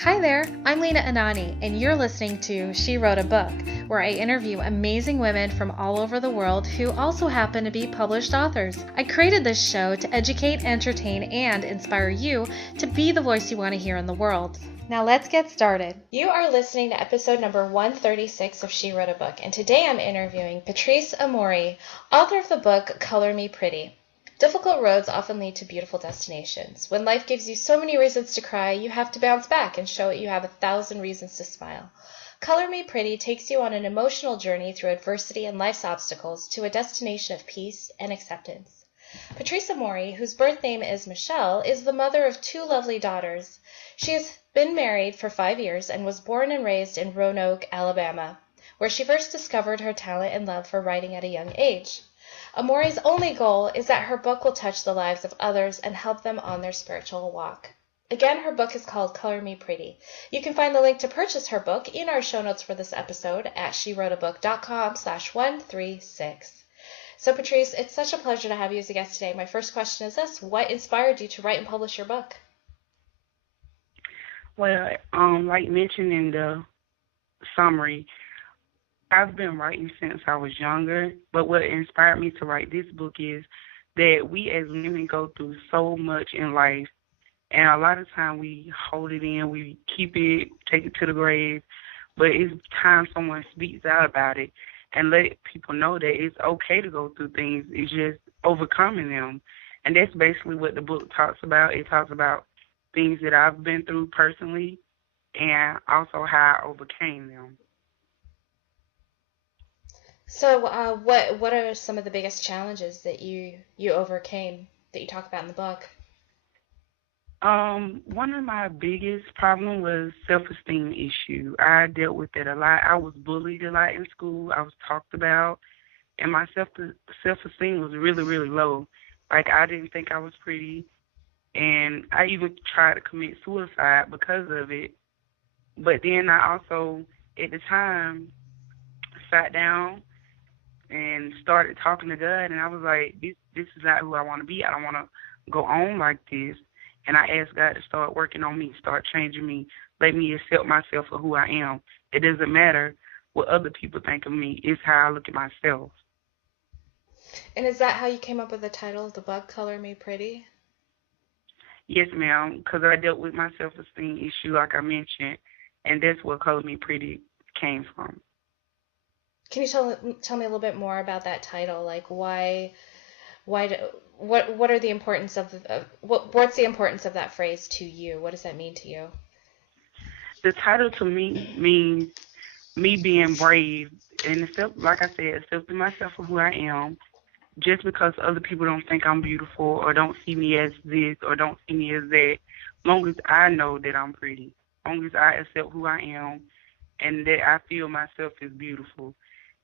Hi there, I'm Lena Anani, and you're listening to She Wrote a Book, where I interview amazing women from all over the world who also happen to be published authors. I created this show to educate, entertain, and inspire you to be the voice you want to hear in the world. Now let's get started. You are listening to episode number 136 of She Wrote a Book, and today I'm interviewing Patrice Amöre, author of the book Color Me Pretty. Difficult roads often lead to beautiful destinations. When life gives you so many reasons to cry, you have to bounce back and show it you have 1,000 reasons to smile. Color Me Pretty takes you on an emotional journey through adversity and life's obstacles to a destination of peace and acceptance. Patrice Amöre, whose birth name is Michelle, is the mother of 2 lovely daughters. She has been married for 5 years and was born and raised in Roanoke, Alabama, where she first discovered her talent and love for writing at a young age. Amöre's only goal is that her book will touch the lives of others and help them on their spiritual walk. Again, her book is called Color Me Pretty. You can find the link to purchase her book in our show notes for this episode at SheWroteABook.com/136. So Patrice, it's such a pleasure to have you as a guest today. My first question is this: what inspired you to write and publish your book? Well, like mentioned in the summary, I've been writing since I was younger, but what inspired me to write this book is that we as women go through so much in life, and a lot of time we hold it in, we keep it, take it to the grave, but it's time someone speaks out about it and let people know that it's okay to go through things. It's just overcoming them, and that's basically what the book talks about. It talks about things that I've been through personally and also how I overcame them. So, what are some of the biggest challenges that you overcame that you talk about in the book? One of my biggest problems was self-esteem issue. I dealt with it a lot. I was bullied a lot in school. I was talked about, and my self-esteem was really, really low. Like, I didn't think I was pretty, and I even tried to commit suicide because of it. But then I also, at the time, sat down and started talking to God, and I was like, this is not who I want to be. I don't want to go on like this. And I asked God to start working on me, start changing me, let me accept myself for who I am. It doesn't matter what other people think of me. It's how I look at myself. And is that how you came up with the title of the book, Color Me Pretty? Yes, ma'am, because I dealt with my self-esteem issue, like I mentioned, and that's where Color Me Pretty came from. Can you tell me a little bit more about that title? Like why do, what are the importance of what's the importance of that phrase to you? What does that mean to you? The title to me means me being brave and accept, like I said, accepting myself for who I am. Just because other people don't think I'm beautiful or don't see me as this or don't see me as that, long as I know that I'm pretty, long as I accept who I am and that I feel myself is beautiful.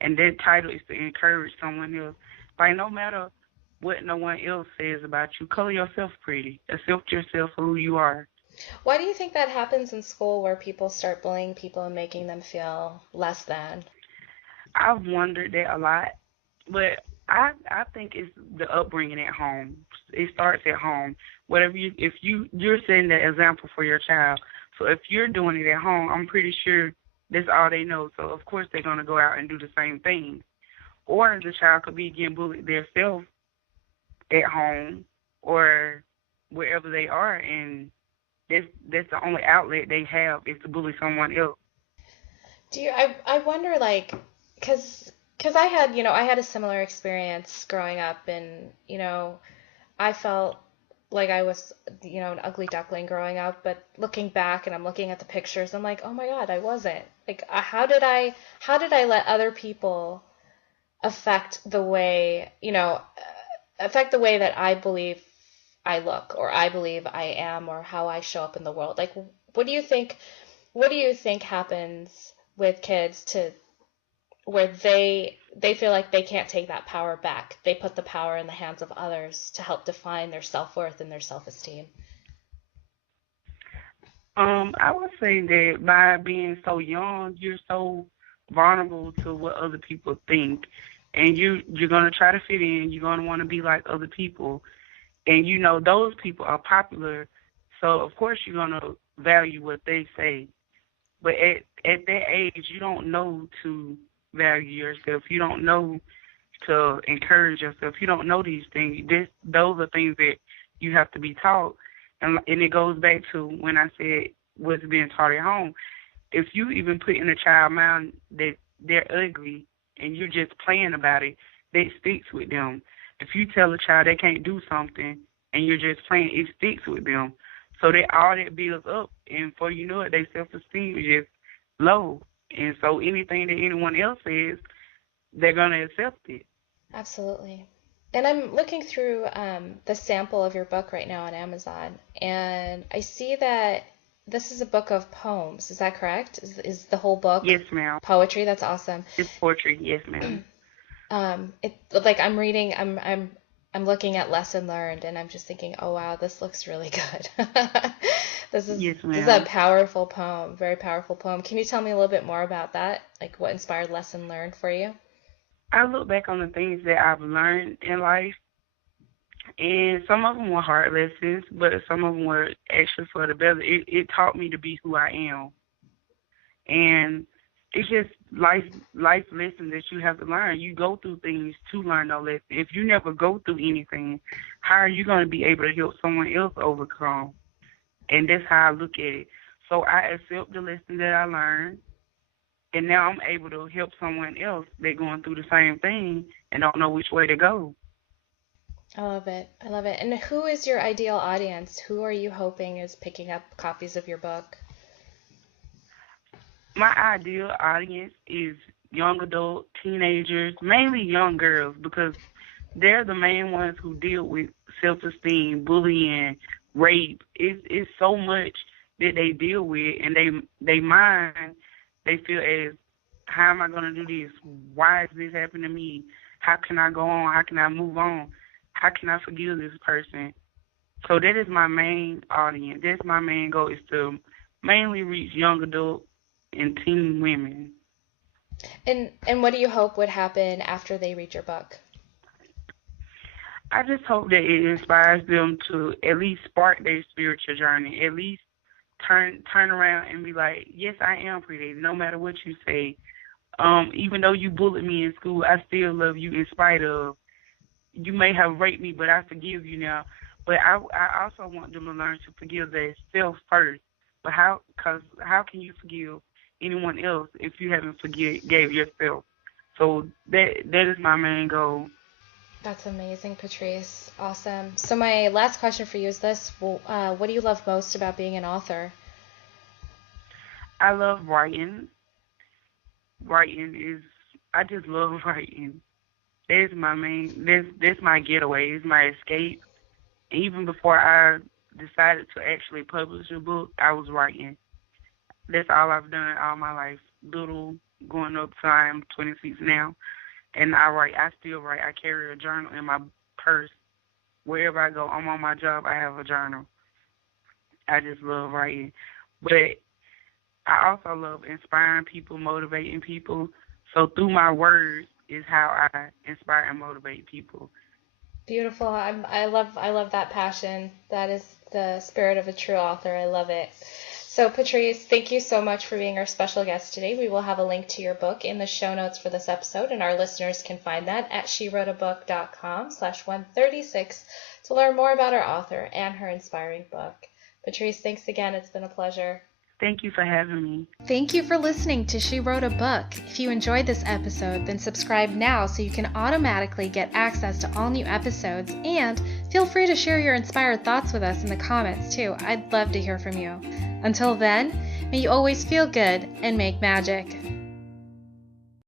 And that title is to encourage someone else. Like, no matter what no one else says about you, color yourself pretty. Accept yourself for who you are. Why do you think that happens in school where people start bullying people and making them feel less than? I've wondered that a lot, but I think it's the upbringing at home. It starts at home. Whatever if you're setting the example for your child, so if you're doing it at home, I'm pretty sure that's all they know. So of course they're gonna go out and do the same thing. Or the child could be getting bullied themselves at home or wherever they are, and that's the only outlet they have is to bully someone else. I wonder, like, cause I had, I had a similar experience growing up, and I felt like I was, an ugly duckling growing up, but looking back and I'm looking at the pictures, I'm like, oh my God, I wasn't. Like, how did I let other people affect the way, affect the way that I believe I look, or I believe I am, or how I show up in the world? Like, what do you think, what do you think happens with kids to where they feel like they can't take that power back? They put the power in the hands of others to help define their self-worth and their self-esteem. I would say that by being so young, you're so vulnerable to what other people think, and you're gonna try to fit in. You're gonna want to be like other people, and those people are popular. So of course you're gonna value what they say. But at that age, you don't know to value yourself. You don't know to encourage yourself. You don't know these things. Those are things that you have to be taught. And it goes back to when I said what's being taught at home. If you even put in a child's mind that they're ugly and you're just playing about it, that sticks with them. If you tell a child they can't do something and you're just playing, it sticks with them. So all that builds up, and before you know it, their self-esteem is just low. And so anything that anyone else says, they're going to accept it. Absolutely. And I'm looking through the sample of your book right now on Amazon, and I see that this is a book of poems. Is that correct? Is the whole book? Yes, ma'am. Poetry? That's awesome. It's poetry. Yes, ma'am. I'm reading. I'm looking at lesson learned, and I'm just thinking, oh wow, this looks really good. This is a powerful poem. Very powerful poem. Can you tell me a little bit more about that? Like what inspired lesson learned for you? I look back on the things that I've learned in life, and some of them were hard lessons, but some of them were actually for the better. It taught me to be who I am. And it's just life lessons that you have to learn. You go through things to learn those lessons. If you never go through anything, how are you going to be able to help someone else overcome? And that's how I look at it. So I accept the lesson that I learned, and now I'm able to help someone else that's going through the same thing and don't know which way to go. I love it. I love it. And who is your ideal audience? Who are you hoping is picking up copies of your book? My ideal audience is young adult, teenagers, mainly young girls, because they're the main ones who deal with self-esteem, bullying, rape. It's so much that they deal with, and they mind, they feel as, how am I going to do this? Why is this happening to me? How can I go on? How can I move on? How can I forgive this person? So that is my main audience. That's my main goal, is to mainly reach young adult and teen women. And what do you hope would happen after they read your book? I just hope that it inspires them to at least spark their spiritual journey, at least turn around and be like, yes, I am pretty, no matter what you say. Even though you bullied me in school, I still love you in spite of. You may have raped me, but I forgive you now. But I also want them to learn to forgive themselves first. But how can you forgive anyone else if you haven't gave yourself? So that is my main goal. That's amazing, Patrice. Awesome. So my last question for you is this. What do you love most about being an author? I love writing. I just love writing. That's my that's my getaway. It's my escape. Even before I decided to actually publish a book, I was writing. That's all I've done all my life. Little, going up to I'm 26 now. And I write. I still write. I carry a journal in my purse. Wherever I go, I'm on my job, I have a journal. I just love writing. But I also love inspiring people, motivating people. So through my words is how I inspire and motivate people. Beautiful. I love that passion. That is the spirit of a true author. I love it. So Patrice, thank you so much for being our special guest today. We will have a link to your book in the show notes for this episode, and our listeners can find that at SheWroteABook.com/136 to learn more about our author and her inspiring book. Patrice, thanks again. It's been a pleasure. Thank you for having me. Thank you for listening to She Wrote a Book. If you enjoyed this episode, then subscribe now so you can automatically get access to all new episodes, and feel free to share your inspired thoughts with us in the comments too. I'd love to hear from you. Until then, may you always feel good and make magic.